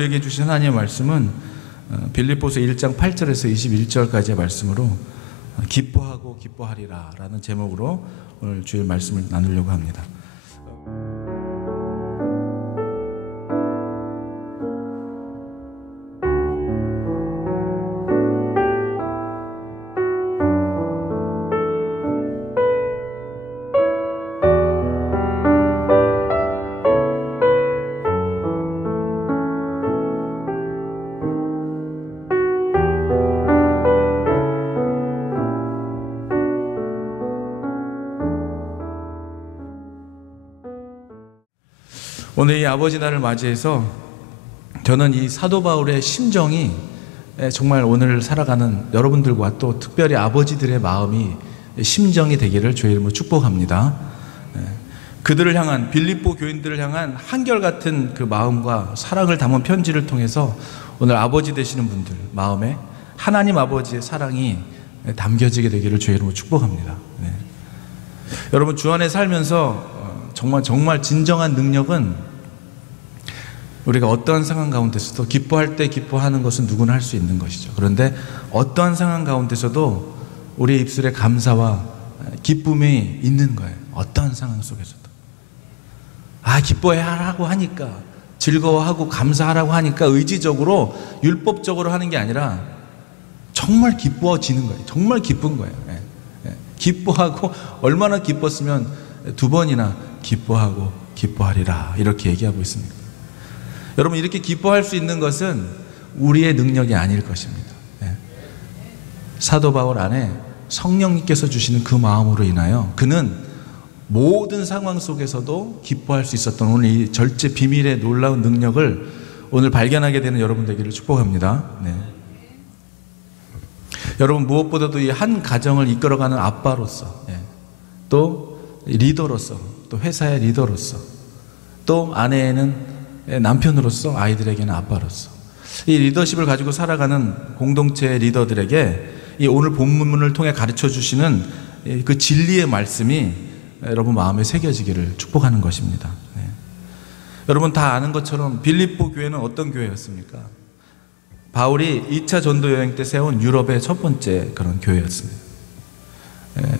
우리에게 주신 하나님의 말씀은 빌립보서 1장 8절에서 21절까지의 말씀으로 기뻐하고 기뻐하리라 라는 제목으로 오늘 주일 말씀을 나누려고 합니다. 오늘 이 아버지 날을 맞이해서 저는 이 사도 바울의 심정이 정말 오늘 살아가는 여러분들과 또 특별히 아버지들의 마음이 심정이 되기를 주의 이름으로 축복합니다. 그들을 향한, 빌립보 교인들을 향한 한결같은 그 마음과 사랑을 담은 편지를 통해서 오늘 아버지 되시는 분들 마음에 하나님 아버지의 사랑이 담겨지게 되기를 주의 이름으로 축복합니다. 여러분, 주 안에 살면서 정말 진정한 능력은 우리가 어떠한 상황 가운데서도 기뻐할 때 기뻐하는 것은 누구나 할 수 있는 것이죠. 그런데 어떠한 상황 가운데서도 우리의 입술에 감사와 기쁨이 있는 거예요. 어떠한 상황 속에서도. 기뻐하라고 하니까, 즐거워하고 감사하라고 하니까 의지적으로 율법적으로 하는 게 아니라 정말 기뻐지는 거예요. 정말 기쁜 거예요. 기뻐하고, 얼마나 기뻤으면 두 번이나 기뻐하고 기뻐하리라 이렇게 얘기하고 있습니다. 여러분, 이렇게 기뻐할 수 있는 것은 우리의 능력이 아닐 것입니다. 사도 바울 안에 성령님께서 주시는 그 마음으로 인하여 그는 모든 상황 속에서도 기뻐할 수 있었던 오늘 이 절제 비밀의 놀라운 능력을 오늘 발견하게 되는 여러분 되기를 축복합니다. 여러분, 무엇보다도 이 한 가정을 이끌어가는 아빠로서, 또 리더로서, 또 회사의 리더로서, 또 아내에는 남편으로서, 아이들에게는 아빠로서, 이 리더십을 가지고 살아가는 공동체의 리더들에게 이 오늘 본문을 통해 가르쳐 주시는 그 진리의 말씀이 여러분 마음에 새겨지기를 축복하는 것입니다. 여러분 다 아는 것처럼 빌립보 교회는 어떤 교회였습니까? 바울이 2차 전도 여행 때 세운 유럽의 첫 번째 그런 교회였습니다.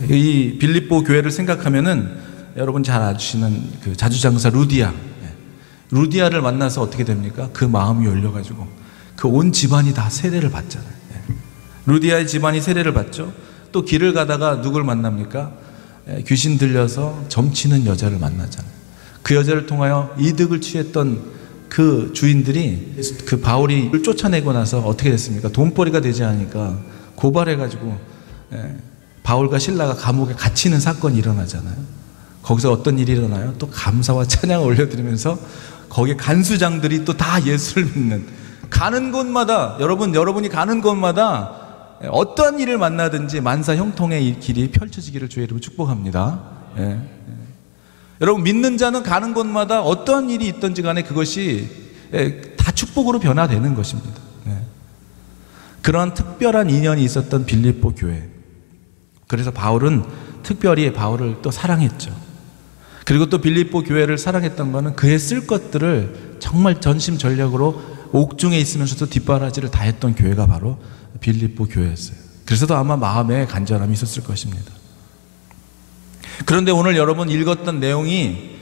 이 빌립보 교회를 생각하면은 여러분 잘 아시는 그 자주장사 루디아를 만나서 어떻게 됩니까? 그 마음이 열려가지고 그 온 집안이 다 세례를 받잖아요. 루디아의 집안이 세례를 받죠. 또 길을 가다가 누굴 만납니까? 귀신 들려서 점치는 여자를 만나잖아요. 그 여자를 통하여 이득을 취했던 그 주인들이 그 바울이 쫓아내고 나서 어떻게 됐습니까? 돈벌이가 되지 않으니까 고발해가지고 바울과 실라가 감옥에 갇히는 사건이 일어나잖아요. 거기서 어떤 일이 일어나요? 또 감사와 찬양을 올려드리면서 거기에 간수장들이 또 다 예수를 믿는, 가는 곳마다, 여러분이 가는 곳마다 어떠한 일을 만나든지 만사 형통의 길이 펼쳐지기를 주의 이름으로 축복합니다. 여러분, 믿는 자는 가는 곳마다 어떠한 일이 있든지 간에 그것이 다 축복으로 변화되는 것입니다. 그런 특별한 인연이 있었던 빌립보 교회. 그래서 바울은 특별히 바울을 또 사랑했죠. 그리고 또 빌립보 교회를 사랑했던 것은 그의 쓸 것들을 정말 전심전력으로 옥중에 있으면서도 뒷바라지를 다 했던 교회가 바로 빌립보 교회였어요. 그래서도 아마 마음에 간절함이 있었을 것입니다. 그런데 오늘 여러분 읽었던 내용이,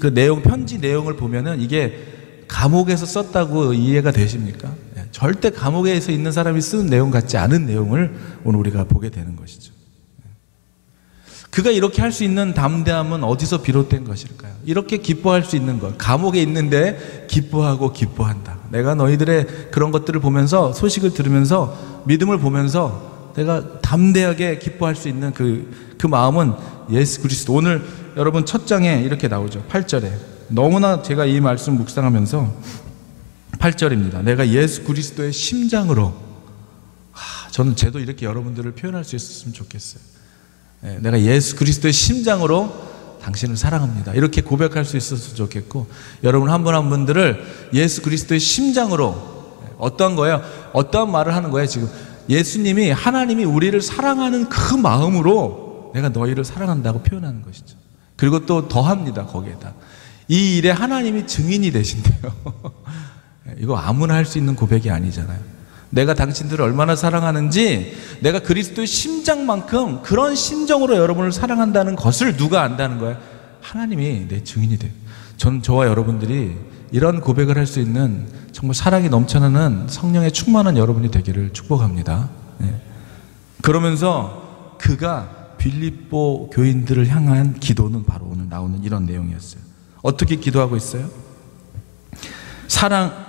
그 내용, 편지 내용을 보면은 이게 감옥에서 썼다고 이해가 되십니까? 절대 감옥에서 있는 사람이 쓴 내용 같지 않은 내용을 오늘 우리가 보게 되는 것이죠. 그가 이렇게 할 수 있는 담대함은 어디서 비롯된 것일까요? 이렇게 기뻐할 수 있는 것, 감옥에 있는데 기뻐하고 기뻐한다. 내가 너희들의 그런 것들을 보면서, 소식을 들으면서, 믿음을 보면서 내가 담대하게 기뻐할 수 있는 그 마음은 예수 그리스도. 오늘 여러분 첫 장에 이렇게 나오죠. 8절에. 너무나 제가 이 말씀 묵상하면서 8절입니다. 내가 예수 그리스도의 심장으로, 저도 이렇게 여러분들을 표현할 수 있었으면 좋겠어요. 내가 예수 그리스도의 심장으로 당신을 사랑합니다. 이렇게 고백할 수 있었으면 좋겠고, 여러분 한 분 한 분들을 예수 그리스도의 심장으로, 어떠한 거예요? 어떠한 말을 하는 거예요? 지금 예수님이, 하나님이 우리를 사랑하는 그 마음으로 내가 너희를 사랑한다고 표현하는 것이죠. 그리고 또 더합니다. 거기에다 이 일에 하나님이 증인이 되신대요. 이거 아무나 할 수 있는 고백이 아니잖아요. 내가 당신들을 얼마나 사랑하는지, 내가 그리스도의 심장만큼 그런 심정으로 여러분을 사랑한다는 것을 누가 안다는 거예요? 하나님이 내 증인이 돼요. 저는 저와 여러분들이 이런 고백을 할 수 있는 정말 사랑이 넘쳐나는 성령의 충만한 여러분이 되기를 축복합니다. 그러면서 그가 빌립보 교인들을 향한 기도는 바로 오늘 나오는 이런 내용이었어요. 어떻게 기도하고 있어요?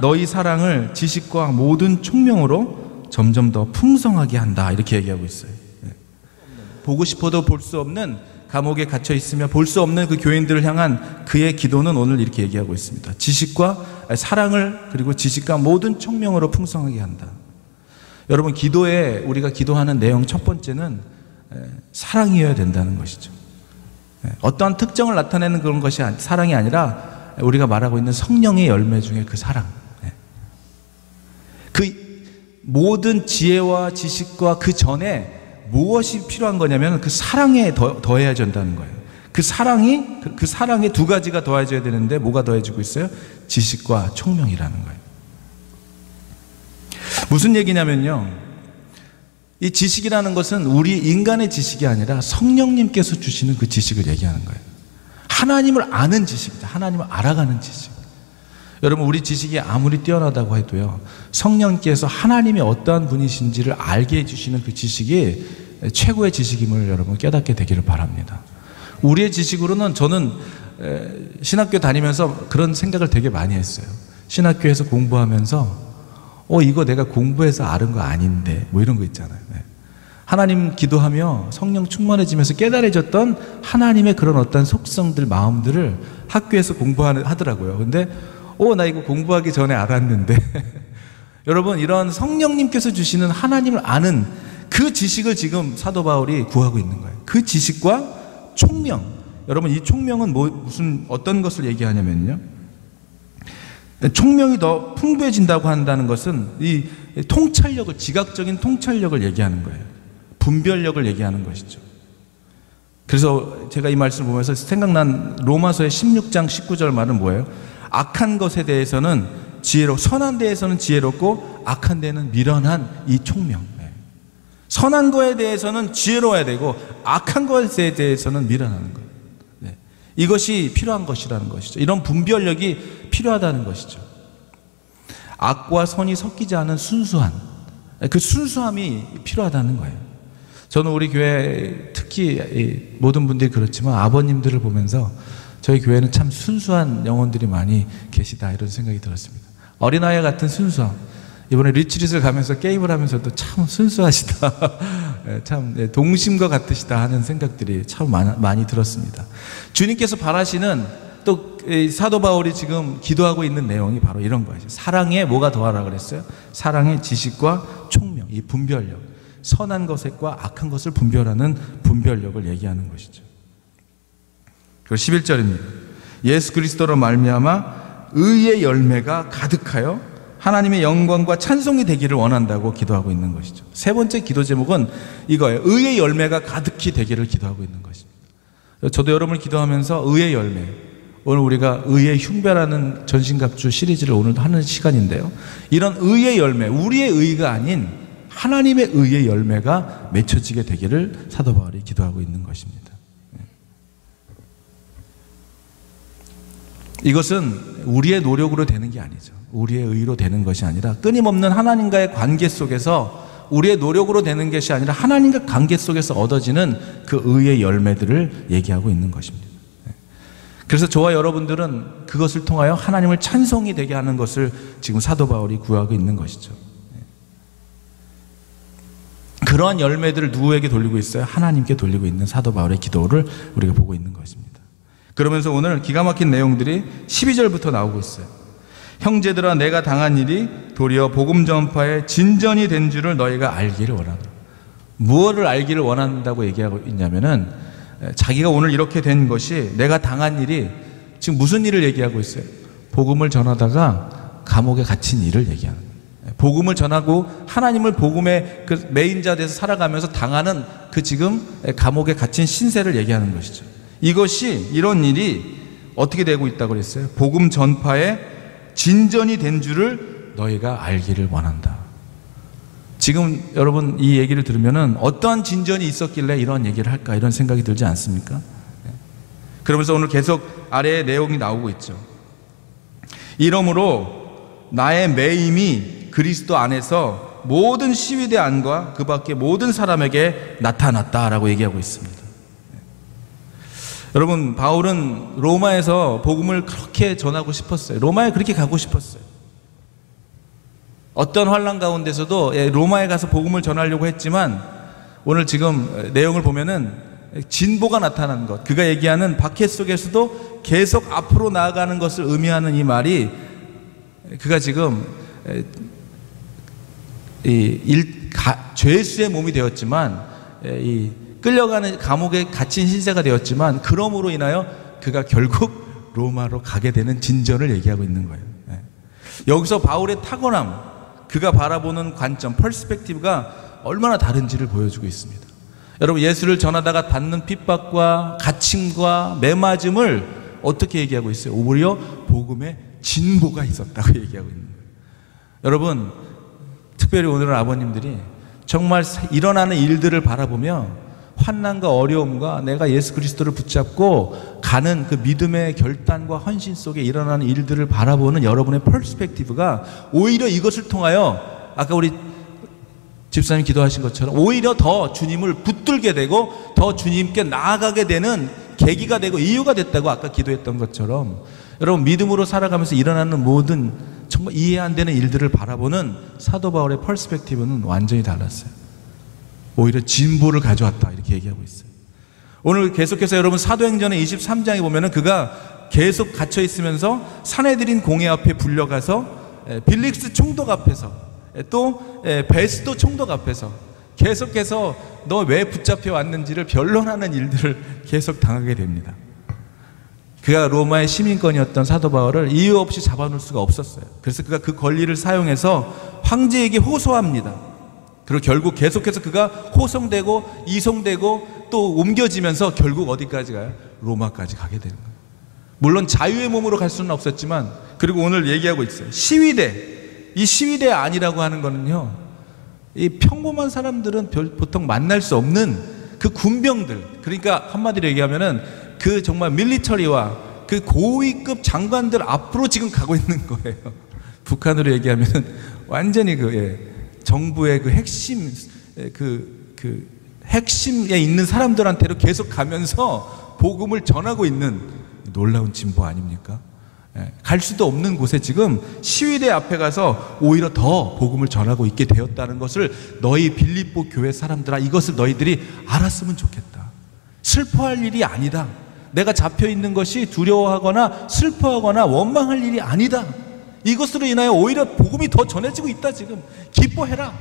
너희 사랑을 지식과 모든 총명으로 점점 더 풍성하게 한다, 이렇게 얘기하고 있어요. 보고 싶어도 볼 수 없는, 감옥에 갇혀 있으며 볼 수 없는 그 교인들을 향한 그의 기도는 오늘 이렇게 얘기하고 있습니다. 사랑을, 그리고 지식과 모든 총명으로 풍성하게 한다. 여러분, 기도에 우리가 기도하는 내용 첫 번째는 사랑이어야 된다는 것이죠. 어떠한 특정을 나타내는 그런 것이 사랑이 아니라 우리가 말하고 있는 성령의 열매 중에 그 사랑, 그 모든 지혜와 지식과 그 전에 무엇이 필요한 거냐면 그 사랑에 더해야 된다는 거예요. 그 사랑에 두 가지가 더해져야 되는데 뭐가 더해지고 있어요? 지식과 총명이라는 거예요. 무슨 얘기냐면요, 이 지식이라는 것은 우리 인간의 지식이 아니라 성령님께서 주시는 그 지식을 얘기하는 거예요. 하나님을 아는 지식이죠. 하나님을 알아가는 지식. 여러분, 우리 지식이 아무리 뛰어나다고 해도요, 성령께서 하나님이 어떠한 분이신지를 알게 해주시는 그 지식이 최고의 지식임을 여러분 깨닫게 되기를 바랍니다. 우리의 지식으로는, 저는 신학교 다니면서 그런 생각을 되게 많이 했어요. 신학교에서 공부하면서 이거 내가 공부해서 아는 거 아닌데, 뭐 이런 거 있잖아요. 하나님 기도하며 성령 충만해지면서 깨달아졌던 하나님의 그런 어떤 속성들, 마음들을 학교에서 공부하더라고요. 근데 나 이거 공부하기 전에 알았는데 여러분, 이런 성령님께서 주시는 하나님을 아는 그 지식을 지금 사도 바울이 구하고 있는 거예요. 그 지식과 총명. 여러분, 이 총명은 어떤 것을 얘기하냐면요, 총명이 더 풍부해진다고 한다는 것은 이 통찰력을, 지각적인 통찰력을 얘기하는 거예요. 분별력을 얘기하는 것이죠. 그래서 제가 이 말씀을 보면서 생각난 로마서의 16장 19절 말은 뭐예요? 악한 것에 대해서는 선한 데에서는 지혜롭고 악한 데는 미련한 이 총명. 선한 거에 대해서는 지혜로워야 되고 악한 것에 대해서는 미련하는 것. 이것이 필요한 것이라는 것이죠. 이런 분별력이 필요하다는 것이죠. 악과 선이 섞이지 않은 순수한, 그 순수함이 필요하다는 거예요. 저는 우리 교회, 특히 모든 분들이 그렇지만 아버님들을 보면서 저희 교회는 참 순수한 영혼들이 많이 계시다, 이런 생각이 들었습니다. 어린아이 같은 순수함. 이번에 리트릿을 가면서 게임을 하면서도 참 순수하시다, 참 동심과 같으시다 하는 생각들이 참 많이 들었습니다. 주님께서 바라시는, 또 사도 바울이 지금 기도하고 있는 내용이 바로 이런 거예요. 사랑에 뭐가 더하라 그랬어요? 사랑의 지식과 총명, 이 분별력. 선한 것과 악한 것을 분별하는 분별력을 얘기하는 것이죠. 그리고 11절입니다. 예수 그리스도로 말미암아 의의 열매가 가득하여 하나님의 영광과 찬송이 되기를 원한다고 기도하고 있는 것이죠. 세 번째 기도 제목은 이거예요. 의의 열매가 가득히 되기를 기도하고 있는 것입니다. 저도 여러분을 기도하면서 의의 열매, 오늘 우리가 의의 흉배라는 전신갑주 시리즈를 오늘 하는 시간인데요, 이런 의의 열매, 우리의 의가 아닌 하나님의 의의 열매가 맺혀지게 되기를 사도 바울이 기도하고 있는 것입니다. 이것은 우리의 노력으로 되는 게 아니죠. 우리의 의로 되는 것이 아니라 끊임없는 하나님과의 관계 속에서, 우리의 노력으로 되는 것이 아니라 하나님과 관계 속에서 얻어지는 그 의의 열매들을 얘기하고 있는 것입니다. 그래서 저와 여러분들은 그것을 통하여 하나님을 찬송이 되게 하는 것을 지금 사도 바울이 구하고 있는 것이죠. 그러한 열매들을 누구에게 돌리고 있어요? 하나님께 돌리고 있는 사도 바울의 기도를 우리가 보고 있는 것입니다. 그러면서 오늘 기가 막힌 내용들이 12절부터 나오고 있어요. 형제들아, 내가 당한 일이 도리어 복음 전파의 진전이 된 줄을 너희가 알기를 원하노라. 무엇을 알기를 원한다고 얘기하고 있냐면은, 자기가 오늘 이렇게 된 것이, 내가 당한 일이, 지금 무슨 일을 얘기하고 있어요? 복음을 전하다가 감옥에 갇힌 일을 얘기하는 거예요. 복음을 전하고 하나님을 복음의 그 메인자 돼서 살아가면서 당하는 그 지금 감옥에 갇힌 신세를 얘기하는 것이죠. 이런 일이 어떻게 되고 있다고 그랬어요? 복음 전파에 진전이 된 줄을 너희가 알기를 원한다. 지금 여러분 이 얘기를 들으면은 어떠한 진전이 있었길래 이런 얘기를 할까, 이런 생각이 들지 않습니까? 그러면서 오늘 계속 아래의 내용이 나오고 있죠. 이러므로 나의 매임이 그리스도 안에서 모든 시위대 안과 그 밖의 모든 사람에게 나타났다라고 얘기하고 있습니다. 여러분, 바울은 로마에서 복음을 그렇게 전하고 싶었어요. 로마에 그렇게 가고 싶었어요. 어떤 환난 가운데서도 로마에 가서 복음을 전하려고 했지만, 오늘 지금 내용을 보면은 진보가 나타나는 것, 그가 얘기하는 박해 속에서도 계속 앞으로 나아가는 것을 의미하는 이 말이, 그가 지금 죄수의 몸이 되었지만, 끌려가는 감옥에 갇힌 신세가 되었지만, 그러므로 인하여 그가 결국 로마로 가게 되는 진전을 얘기하고 있는 거예요. 여기서 바울의 타고남, 그가 바라보는 관점, 퍼스펙티브가 얼마나 다른지를 보여주고 있습니다. 여러분, 예수를 전하다가 받는 핍박과 갇힘과 매맞음을 어떻게 얘기하고 있어요? 오히려 복음의 진보가 있었다고 얘기하고 있는 거예요. 여러분, 특별히 오늘은 아버님들이 정말 일어나는 일들을 바라보며 환난과 어려움과 내가 예수 그리스도를 붙잡고 가는 그 믿음의 결단과 헌신 속에 일어나는 일들을 바라보는 여러분의 퍼스펙티브가 오히려 이것을 통하여, 아까 우리 집사님 기도하신 것처럼 오히려 더 주님을 붙들게 되고 더 주님께 나아가게 되는 계기가 되고 이유가 됐다고 아까 기도했던 것처럼, 여러분, 믿음으로 살아가면서 일어나는 모든 정말 이해 안 되는 일들을 바라보는 사도 바울의 퍼스펙티브는 완전히 달랐어요. 오히려 진보를 가져왔다, 이렇게 얘기하고 있어요. 오늘 계속해서 여러분 사도행전의 23장에 보면은 그가 계속 갇혀 있으면서 사내들인 공회 앞에 불려가서 빌릭스 총독 앞에서 또 베스도 총독 앞에서 계속해서 너 왜 붙잡혀 왔는지를 변론하는 일들을 계속 당하게 됩니다. 그가 로마의 시민권이었던 사도 바울을 이유 없이 잡아놓을 수가 없었어요. 그래서 그가 그 권리를 사용해서 황제에게 호소합니다. 그리고 결국 계속해서 그가 호송되고 이송되고 또 옮겨지면서 결국 어디까지 가요? 로마까지 가게 되는 거예요. 물론 자유의 몸으로 갈 수는 없었지만, 그리고 오늘 얘기하고 있어요. 시위대, 이 시위대 아니라고 하는 거는요, 이 평범한 사람들은 보통 만날 수 없는 그 군병들, 그러니까 한마디로 얘기하면은 그 정말 밀리터리와 그 고위급 장관들 앞으로 지금 가고 있는 거예요. 북한으로 얘기하면은 완전히 정부의 그 핵심, 핵심에 있는 사람들한테로 계속 가면서 복음을 전하고 있는 놀라운 진보 아닙니까? 갈 수도 없는 곳에 지금 시위대 앞에 가서 오히려 더 복음을 전하고 있게 되었다는 것을 너희 빌립보 교회 사람들아, 이것을 너희들이 알았으면 좋겠다. 슬퍼할 일이 아니다. 내가 잡혀 있는 것이 두려워하거나 슬퍼하거나 원망할 일이 아니다. 이것으로 인하여 오히려 복음이 더 전해지고 있다. 지금 기뻐해라.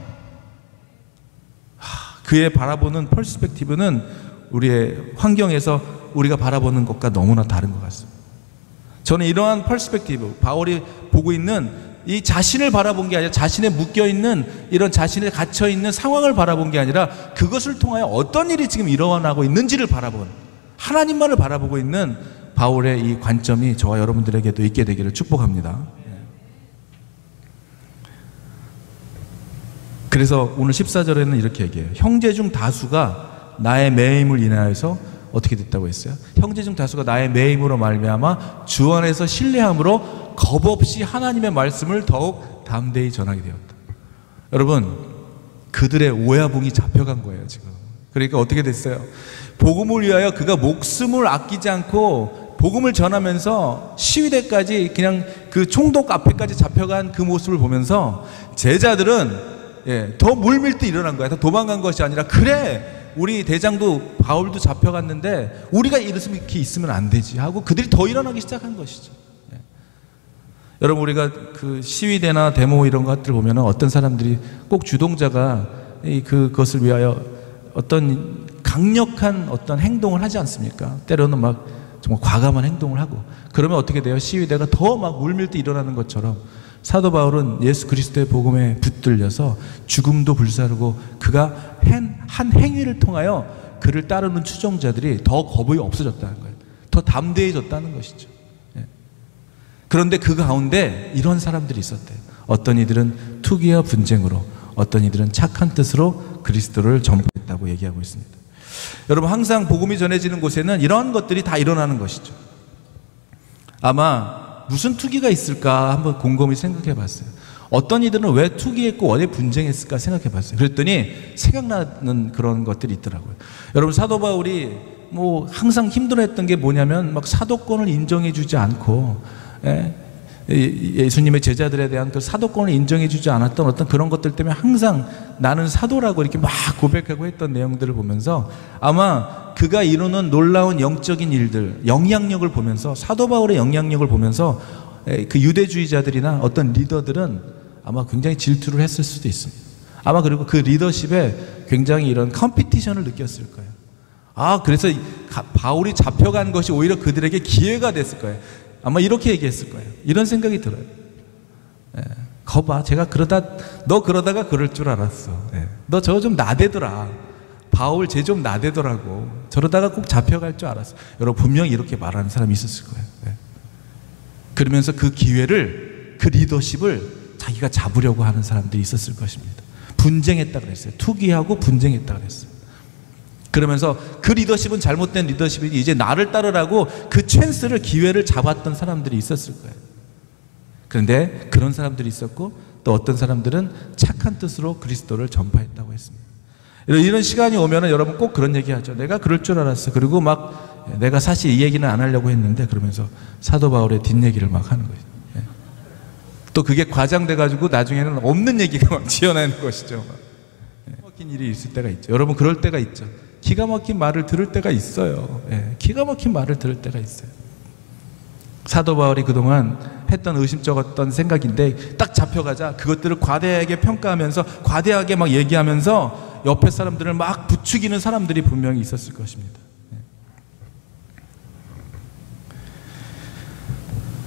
그의 바라보는 퍼스펙티브는 우리의 환경에서 우리가 바라보는 것과 너무나 다른 것 같습니다. 저는 이러한 퍼스펙티브, 바울이 보고 있는 이 자신을 바라본 게 아니라 자신에 묶여있는 이런 자신에 갇혀있는 상황을 바라본 게 아니라 그것을 통하여 어떤 일이 지금 일어나고 있는지를 바라본, 하나님만을 바라보고 있는 바울의 이 관점이 저와 여러분들에게도 있게 되기를 축복합니다. 그래서 오늘 14절에는 이렇게 얘기해요. 형제 중 다수가 나의 매임을 인하여서 어떻게 됐다고 했어요? 형제 중 다수가 나의 매임으로 말미암아 주 안에서 신뢰함으로 겁없이 하나님의 말씀을 더욱 담대히 전하게 되었다. 여러분, 그들의 오야붕이 잡혀간 거예요 지금. 그러니까 어떻게 됐어요? 복음을 위하여 그가 목숨을 아끼지 않고 복음을 전하면서 시위대까지 그냥 그 총독 앞에까지 잡혀간 그 모습을 보면서 제자들은 더 물밀 때 일어난 거야. 더 도망간 것이 아니라, 그래, 우리 대장도 바울도 잡혀갔는데 우리가 이렇게 있으면 안 되지 하고 그들이 더 일어나기 시작한 것이죠. 여러분, 우리가 그 시위대나 데모 이런 것들 보면 어떤 사람들이 꼭 주동자가 그것을 위하여 어떤 강력한 어떤 행동을 하지 않습니까? 때로는 막 정말 과감한 행동을 하고, 그러면 어떻게 돼요? 시위대가 더 막 물밀 때 일어나는 것처럼 사도 바울은 예수 그리스도의 복음에 붙들려서 죽음도 불사르고 그가 한 행위를 통하여 그를 따르는 추종자들이 더 겁이 없어졌다는 거예요. 더 담대해졌다는 것이죠. 그런데 그 가운데 이런 사람들이 있었대요. 어떤 이들은 투기와 분쟁으로, 어떤 이들은 착한 뜻으로 그리스도를 전파했다고 얘기하고 있습니다. 여러분, 항상 복음이 전해지는 곳에는 이런 것들이 다 일어나는 것이죠. 아마 무슨 투기가 있을까 한번 곰곰이 생각해 봤어요. 어떤 이들은 왜 투기했고 왜 분쟁했을까 생각해 봤어요. 그랬더니 생각나는 그런 것들이 있더라고요. 여러분, 사도 바울이 뭐 항상 힘들어했던 게 뭐냐면 막 사도권을 인정해 주지 않고, 예수님의 제자들에 대한 그 사도권을 인정해 주지 않았던 어떤 그런 것들 때문에 항상 나는 사도라고 이렇게 막 고백하고 했던 내용들을 보면서 아마 그가 이루는 놀라운 영적인 일들, 영향력을 보면서, 사도 바울의 영향력을 보면서 그 유대주의자들이나 어떤 리더들은 아마 굉장히 질투를 했을 수도 있습니다. 아마 그리고 그 리더십에 굉장히 이런 컴피티션을 느꼈을 거예요. 그래서 바울이 잡혀간 것이 오히려 그들에게 기회가 됐을 거예요. 아마 이렇게 얘기했을 거예요. 이런 생각이 들어요. 거봐, 너 그러다가 그럴 줄 알았어. 너 저거 좀 나대더라. 바울 쟤 좀 나대더라고. 저러다가 꼭 잡혀갈 줄 알았어. 여러분, 분명히 이렇게 말하는 사람이 있었을 거예요. 그러면서 그 기회를, 그 리더십을 자기가 잡으려고 하는 사람들이 있었을 것입니다. 분쟁했다 그랬어요. 투기하고 분쟁했다 그랬어요. 그러면서 그 리더십은 잘못된 리더십이지, 이제 나를 따르라고 그 찬스를, 기회를 잡았던 사람들이 있었을 거예요. 그런데 그런 사람들이 있었고, 또 어떤 사람들은 착한 뜻으로 그리스도를 전파했다고 했습니다. 이런 시간이 오면은 여러분 꼭 그런 얘기 하죠. 내가 그럴 줄 알았어. 그리고 막 내가 사실 이 얘기는 안 하려고 했는데, 그러면서 사도 바울의 뒷얘기를 막 하는 거죠. 또 그게 과장돼가지고 나중에는 없는 얘기가 막 지어내는 것이죠. 기가 막힌 일이 있을 때가 있죠. 여러분, 그럴 때가 있죠. 기가 막힌 말을 들을 때가 있어요. 기가 막힌 말을 들을 때가 있어요. 사도 바울이 그동안 했던 의심쩍었던 생각인데 딱 잡혀가자 그것들을 과대하게 평가하면서, 과대하게 막 얘기하면서 옆에 사람들을 막 부추기는 사람들이 분명히 있었을 것입니다.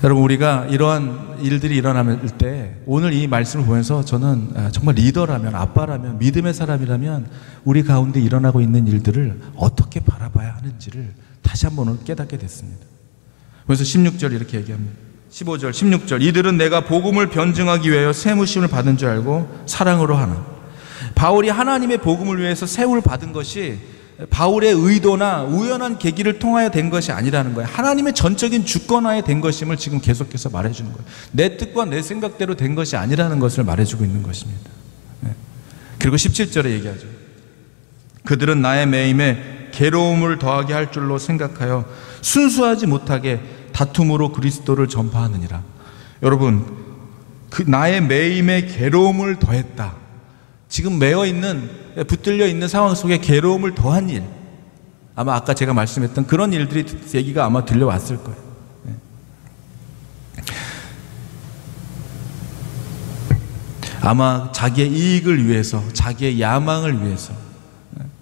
여러분, 우리가 이러한 일들이 일어날 때 오늘 이 말씀을 보면서 저는 정말 리더라면, 아빠라면, 믿음의 사람이라면 우리 가운데 일어나고 있는 일들을 어떻게 바라봐야 하는지를 다시 한번 오늘 깨닫게 됐습니다. 그래서 16절 이렇게 얘기합니다. 15절, 16절. 이들은 내가 복음을 변증하기 위하여 세무심을 받은 줄 알고 사랑으로 하나. 바울이 하나님의 복음을 위해서 세움을 받은 것이 바울의 의도나 우연한 계기를 통하여 된 것이 아니라는 거예요. 하나님의 전적인 주권하에 된 것임을 지금 계속해서 말해주는 거예요. 내 뜻과 내 생각대로 된 것이 아니라는 것을 말해주고 있는 것입니다. 그리고 17절에 얘기하죠. 그들은 나의 매임에 괴로움을 더하게 할 줄로 생각하여 순수하지 못하게 다툼으로 그리스도를 전파하느니라. 여러분, 그 나의 매임에 괴로움을 더했다. 지금 붙들려 있는 상황 속에 괴로움을 더한 일, 아마 아까 제가 말씀했던 그런 일들이 얘기가 아마 들려왔을 거예요. 아마 자기의 이익을 위해서, 자기의 야망을 위해서,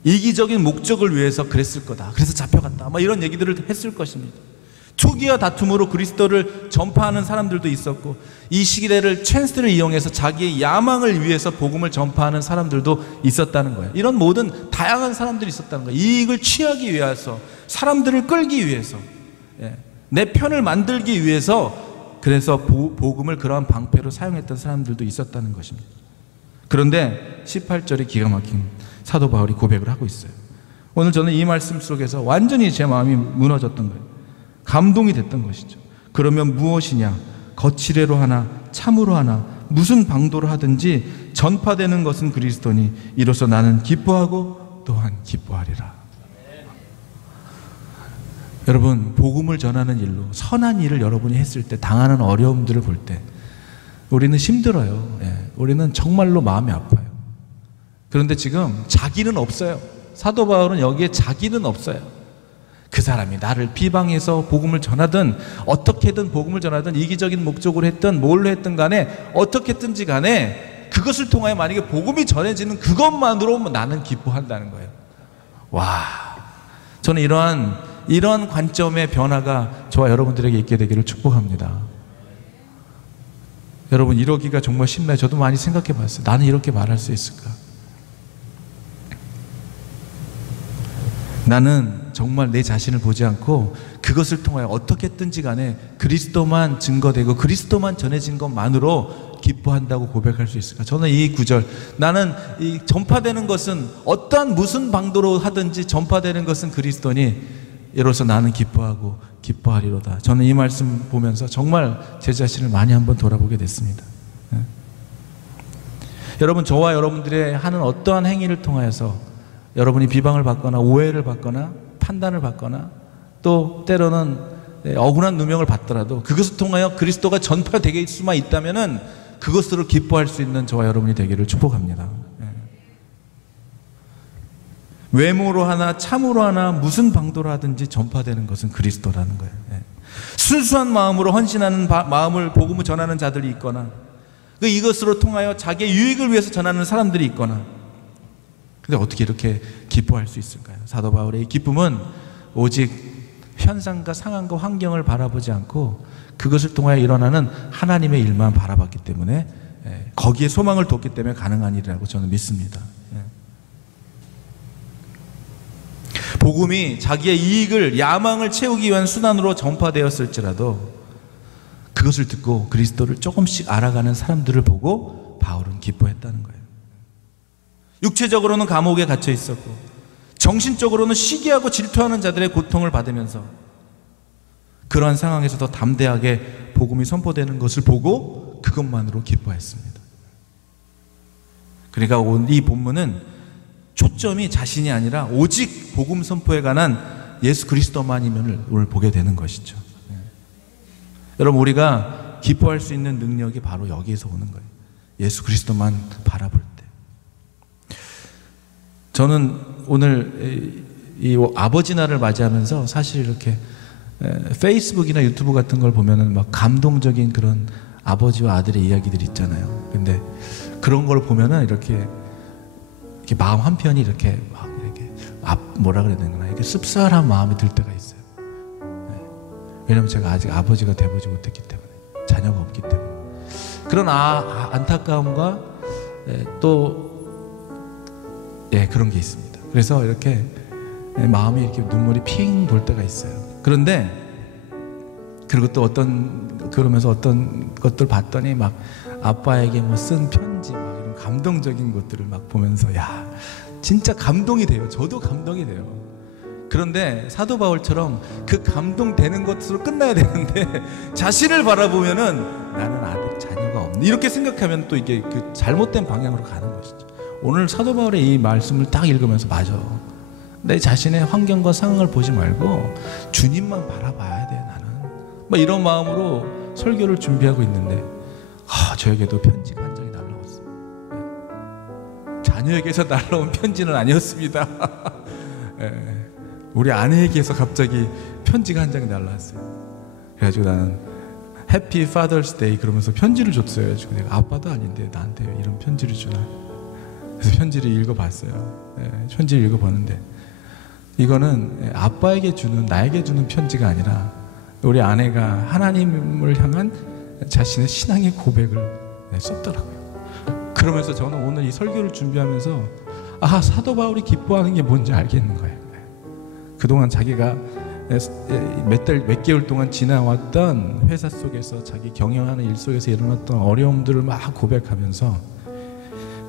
이기적인 목적을 위해서 그랬을 거다. 그래서 잡혀갔다. 아마 이런 얘기들을 했을 것입니다. 투기와 다툼으로 그리스도를 전파하는 사람들도 있었고, 이 시기를 찬스를 이용해서 자기의 야망을 위해서 복음을 전파하는 사람들도 있었다는 거예요. 이런 모든 다양한 사람들이 있었다는 거예요. 이익을 취하기 위해서, 사람들을 끌기 위해서, 내 편을 만들기 위해서, 그래서 복음을 그러한 방패로 사용했던 사람들도 있었다는 것입니다. 그런데 18절에 기가 막힌 사도 바울이 고백을 하고 있어요. 오늘 저는 이 말씀 속에서 완전히 제 마음이 무너졌던 거예요. 감동이 됐던 것이죠. 그러면 무엇이냐? 거칠애로 하나 참으로 하나 무슨 방도로 하든지 전파되는 것은 그리스도니 이로써 나는 기뻐하고 또한 기뻐하리라. 여러분, 복음을 전하는 일로 선한 일을 여러분이 했을 때 당하는 어려움들을 볼 때 우리는 힘들어요. 우리는 정말로 마음이 아파요. 그런데 지금 자기는 없어요. 사도 바울은 여기에 자기는 없어요. 그 사람이 나를 비방해서 복음을 전하든 어떻게든 복음을 전하든 이기적인 목적으로 했든 뭘로 했든 간에 어떻게든지 간에 그것을 통하여 만약에 복음이 전해지는 그것만으로 나는 기뻐한다는 거예요. 와, 저는 이러한 관점의 변화가 저와 여러분들에게 있게 되기를 축복합니다. 여러분, 이러기가 정말 쉽나요? 저도 많이 생각해 봤어요. 나는 이렇게 말할 수 있을까? 나는 정말 내 자신을 보지 않고 그것을 통하여 어떻게든지 간에 그리스도만 증거되고 그리스도만 전해진 것만으로 기뻐한다고 고백할 수 있을까? 저는 이 구절, 나는 이 전파되는 것은 어떠한 무슨 방도로 하든지 전파되는 것은 그리스도니 이로써 나는 기뻐하고 기뻐하리로다. 저는 이 말씀 보면서 정말 제 자신을 많이 한번 돌아보게 됐습니다. 여러분, 저와 여러분들의 하는 어떠한 행위를 통하여서 여러분이 비방을 받거나 오해를 받거나 판단을 받거나 또 때로는 억울한 누명을 받더라도 그것을 통하여 그리스도가 전파되게 수만 있다면은 그것으로 기뻐할 수 있는 저와 여러분이 되기를 축복합니다. 외모로 하나 참으로 하나 무슨 방도로 하든지 전파되는 것은 그리스도라는 거예요. 순수한 마음으로 헌신하는 마음을 복음을 전하는 자들이 있거나 이것으로 통하여 자기의 유익을 위해서 전하는 사람들이 있거나, 근데 어떻게 이렇게 기뻐할 수 있을까요? 사도 바울의 이 기쁨은 오직 현상과 상황과 환경을 바라보지 않고 그것을 통하여 일어나는 하나님의 일만 바라봤기 때문에 거기에 소망을 뒀기 때문에 가능한 일이라고 저는 믿습니다. 복음이 자기의 이익을, 야망을 채우기 위한 수단으로 전파되었을지라도 그것을 듣고 그리스도를 조금씩 알아가는 사람들을 보고 바울은 기뻐했다는 거예요. 육체적으로는 감옥에 갇혀 있었고 정신적으로는 시기하고 질투하는 자들의 고통을 받으면서 그러한 상황에서도 담대하게 복음이 선포되는 것을 보고 그것만으로 기뻐했습니다. 그러니까 이 본문은 초점이 자신이 아니라 오직 복음 선포에 관한 예수 그리스도만이면을 보게 되는 것이죠. 여러분, 우리가 기뻐할 수 있는 능력이 바로 여기에서 오는 거예요. 예수 그리스도만 바라볼 때. 저는 오늘 이 아버지 날을 맞이하면서 사실 이렇게 페이스북이나 유튜브 같은 걸 보면은 막 감동적인 그런 아버지와 아들의 이야기들이 있잖아요. 근데 그런 걸 보면은 이렇게 마음 한편이 이렇게 막 이렇게 뭐라 그래야 되나, 이렇게 씁쓸한 마음이 들 때가 있어요. 왜냐면 제가 아직 아버지가 돼보지 못했기 때문에, 자녀가 없기 때문에. 그런 안타까움과 또 그런 게 있습니다. 그래서 이렇게 마음이 이렇게 눈물이 핑 돌 때가 있어요. 그런데 그리고 또 그러면서 어떤 것들 봤더니 막 아빠에게 뭐 쓴 편지 막 이런 감동적인 것들을 막 보면서 야, 진짜 감동이 돼요. 저도 감동이 돼요. 그런데 사도 바울처럼 그 감동되는 것으로 끝나야 되는데 자신을 바라보면은 나는 아들, 자녀가 없네, 이렇게 생각하면 또 이게 그 잘못된 방향으로 가는 것이죠. 오늘 사도 바울의 이 말씀을 딱 읽으면서 맞아, 내 자신의 환경과 상황을 보지 말고 주님만 바라봐야 돼, 나는. 막 이런 마음으로 설교를 준비하고 있는데 저에게도 편지가 한 장이 날라왔어요. 자녀에게서 날라온 편지는 아니었습니다. 우리 아내에게서 갑자기 편지가 한 장이 날라왔어요. 그래가지고 나는 해피 파더스 데이 그러면서 편지를 줬어요. 그래가지고 내가 아빠도 아닌데 나한테 이런 편지를 주나. 그래서 편지를 읽어봤어요. 편지를 읽어봤는데 이거는 아빠에게 주는, 나에게 주는 편지가 아니라 우리 아내가 하나님을 향한 자신의 신앙의 고백을 썼더라고요. 그러면서 저는 오늘 이 설교를 준비하면서 사도 바울이 기뻐하는 게 뭔지 알겠는 거예요. 그동안 자기가 몇 개월 동안 지나왔던 회사 속에서 자기 경영하는 일 속에서 일어났던 어려움들을 막 고백하면서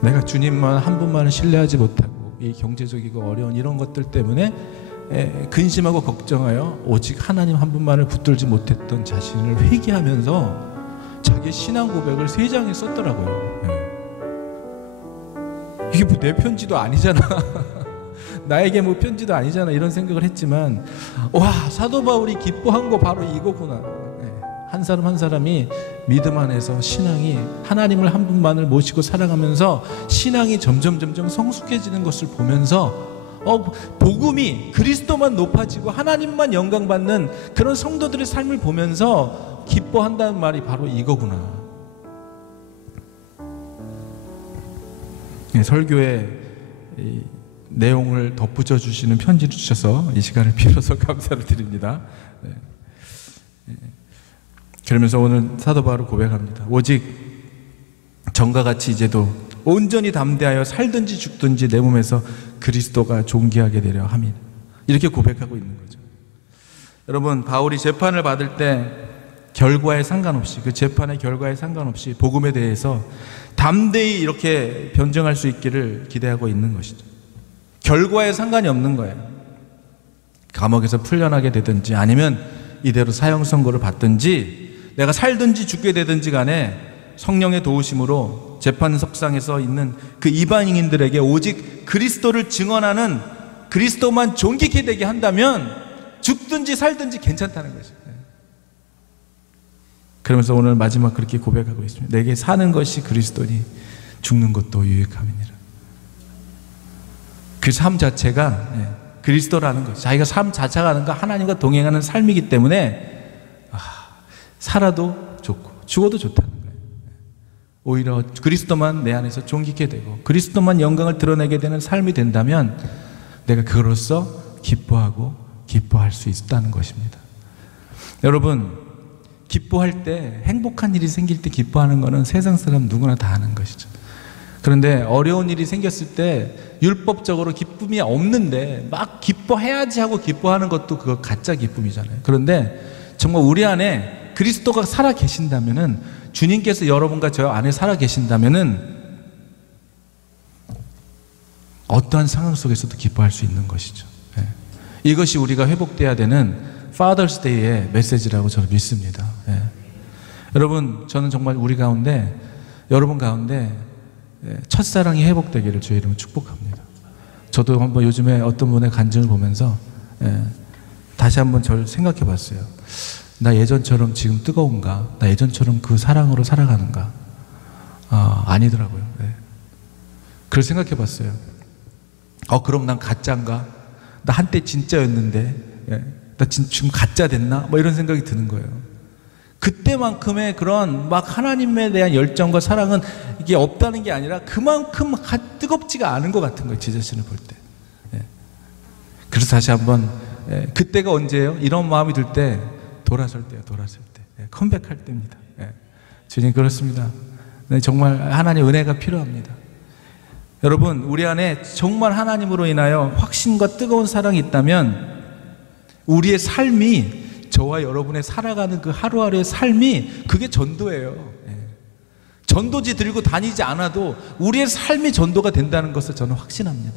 내가 주님만 한 분만을 신뢰하지 못하고 이 경제적이고 어려운 이런 것들 때문에 근심하고 걱정하여 오직 하나님 한 분만을 붙들지 못했던 자신을 회개하면서 자기 신앙 고백을 3장에 썼더라고요. 이게 뭐 내 편지도 아니잖아. 나에게 뭐 편지도 아니잖아, 이런 생각을 했지만 와, 사도 바울이 기뻐한 거 바로 이거구나. 한 사람 한 사람이 믿음 안에서 신앙이 하나님을 한 분만을 모시고 살아가면서 신앙이 점점 성숙해지는 것을 보면서 복음이 그리스도만 높아지고 하나님만 영광받는 그런 성도들의 삶을 보면서 기뻐한다는 말이 바로 이거구나. 설교의 내용을 덧붙여 주시는 편지를 주셔서 이 시간을 빌어서 감사를 드립니다. 그러면서 오늘 사도 바울은 고백합니다. 오직 전과 같이 이제도 온전히 담대하여 살든지 죽든지 내 몸에서 그리스도가 존귀하게 되려 함이다. 이렇게 고백하고 있는 거죠. 여러분, 바울이 재판을 받을 때 결과에 상관없이, 그 재판의 결과에 상관없이 복음에 대해서 담대히 이렇게 변증할 수 있기를 기대하고 있는 것이죠. 결과에 상관이 없는 거예요. 감옥에서 풀려나게 되든지 아니면 이대로 사형 선고를 받든지 내가 살든지 죽게 되든지 간에 성령의 도우심으로 재판석상에서 있는 그 이방인들에게 오직 그리스도를 증언하는, 그리스도만 존귀케 되게 한다면 죽든지 살든지 괜찮다는 거죠. 그러면서 오늘 마지막 그렇게 고백하고 있습니다. 내게 사는 것이 그리스도니 죽는 것도 유익함이니라. 그 삶 자체가 그리스도라는 것, 자기가 삶 자체가 하는 거, 하나님과 동행하는 삶이기 때문에 살아도 좋고 죽어도 좋다는 거예요. 오히려 그리스도만 내 안에서 존귀케 되고 그리스도만 영광을 드러내게 되는 삶이 된다면 내가 그로써 기뻐하고 기뻐할 수 있다는 것입니다. 여러분, 기뻐할 때, 행복한 일이 생길 때 기뻐하는 것은 세상 사람 누구나 다 하는 것이죠. 그런데 어려운 일이 생겼을 때 율법적으로 기쁨이 없는데 막 기뻐해야지 하고 기뻐하는 것도 그거 가짜 기쁨이잖아요. 그런데 정말 우리 안에 그리스도가 살아 계신다면은, 주님께서 여러분과 저 안에 살아 계신다면은 어떠한 상황 속에서도 기뻐할 수 있는 것이죠. 이것이 우리가 회복돼야 되는 Father's Day의 메시지라고 저는 믿습니다. 여러분, 저는 정말 우리 가운데, 여러분 가운데 첫사랑이 회복되기를 주의 이름으로 축복합니다. 저도 한번 요즘에 어떤 분의 간증을 보면서 다시 한번 저를 생각해 봤어요. 나 예전처럼 지금 뜨거운가? 나 예전처럼 그 사랑으로 살아가는가? 아니더라고요. 그걸 생각해 봤어요. 그럼 난 가짜인가? 나 한때 진짜였는데 나 지금 가짜 됐나? 뭐 이런 생각이 드는 거예요. 그때만큼의 그런 막 하나님에 대한 열정과 사랑은 이게 없다는 게 아니라 그만큼 뜨겁지가 않은 것 같은 거예요. 제 자신을 볼 때. 그래서 다시 한번, 그때가 언제예요? 이런 마음이 들 때 돌아설 때요. 돌아설 때. 컴백할 때입니다. 주님, 그렇습니다. 정말 하나님의 은혜가 필요합니다. 여러분, 우리 안에 정말 하나님으로 인하여 확신과 뜨거운 사랑이 있다면 우리의 삶이, 저와 여러분의 살아가는 그 하루하루의 삶이 그게 전도예요. 전도지 들고 다니지 않아도 우리의 삶이 전도가 된다는 것을 저는 확신합니다.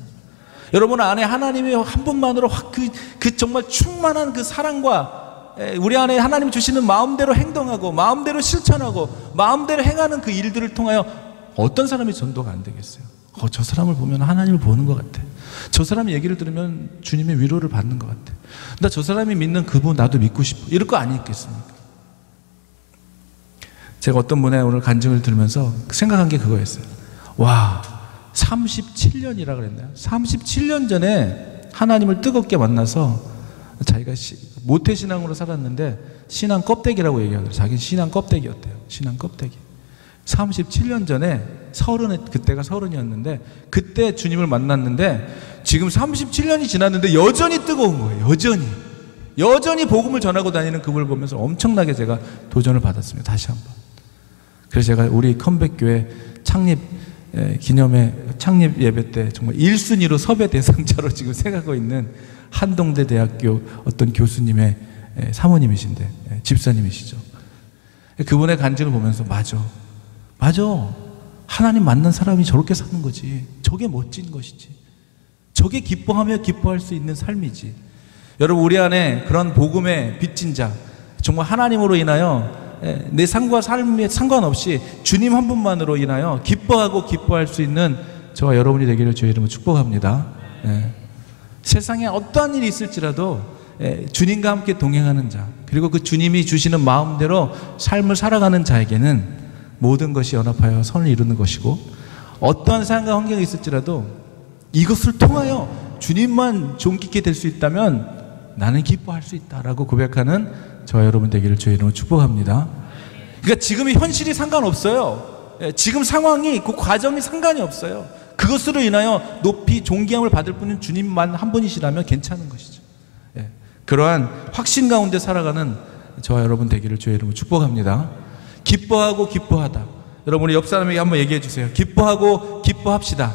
여러분 안에 하나님이 한 분만으로 그 정말 충만한 그 사랑과 우리 안에 하나님이 주시는 마음대로 행동하고 마음대로 실천하고 마음대로 행하는 그 일들을 통하여 어떤 사람이 전도가 안 되겠어요? 저 사람을 보면 하나님을 보는 것 같아. 저 사람 얘기를 들으면 주님의 위로를 받는 것 같아. 나 저 사람이 믿는 그분 나도 믿고 싶어. 이럴 거 아니겠습니까? 제가 어떤 분의 오늘 간증을 들으면서 생각한 게 그거였어요. 와, 37년이라 그랬나요? 37년 전에 하나님을 뜨겁게 만나서 자기가 모태신앙으로 살았는데 신앙 껍데기라고 얘기하더라고요. 자기는 신앙 껍데기였대요. 신앙 껍데기. 37년 전에 그때가 30이었는데 그때 주님을 만났는데 지금 37년이 지났는데 여전히 뜨거운 거예요. 여전히 복음을 전하고 다니는 그분을 보면서 엄청나게 제가 도전을 받았습니다. 다시 한번. 그래서 제가 우리 컴백교회 창립 기념회 창립 예배 때 정말 1순위로 섭외 대상자로 지금 생각하고 있는 한동대 대학교 어떤 교수님의 사모님이신데 집사님이시죠. 그분의 간증을 보면서 맞아. 하나님 만난 사람이 저렇게 사는 거지. 저게 멋진 것이지. 저게 기뻐하며 기뻐할 수 있는 삶이지. 여러분, 우리 안에 그런 복음의 빚진 자, 정말 하나님으로 인하여 내 삶과 삶에 상관없이 주님 한 분만으로 인하여 기뻐하고 기뻐할 수 있는 저와 여러분이 되기를 주의 이름으로 축복합니다. 세상에 어떠한 일이 있을지라도 주님과 함께 동행하는 자, 그리고 그 주님이 주시는 마음대로 삶을 살아가는 자에게는 모든 것이 연합하여 선을 이루는 것이고, 어떠한 상황과 환경이 있을지라도 이것을 통하여 주님만 존귀케 될 수 있다면 나는 기뻐할 수 있다라고 고백하는 저와 여러분 되기를 주의 이름으로 축복합니다. 그러니까 지금의 현실이 상관없어요. 지금 상황이, 그 과정이 상관이 없어요. 그것으로 인하여 높이 존귀함을 받을 분은 주님만 한 분이시라면 괜찮은 것이죠. 그러한 확신 가운데 살아가는 저와 여러분 되기를 주의 이름으로 축복합니다. 기뻐하고 기뻐하다. 여러분, 우리 옆 사람에게 한번 얘기해 주세요. 기뻐하고 기뻐합시다.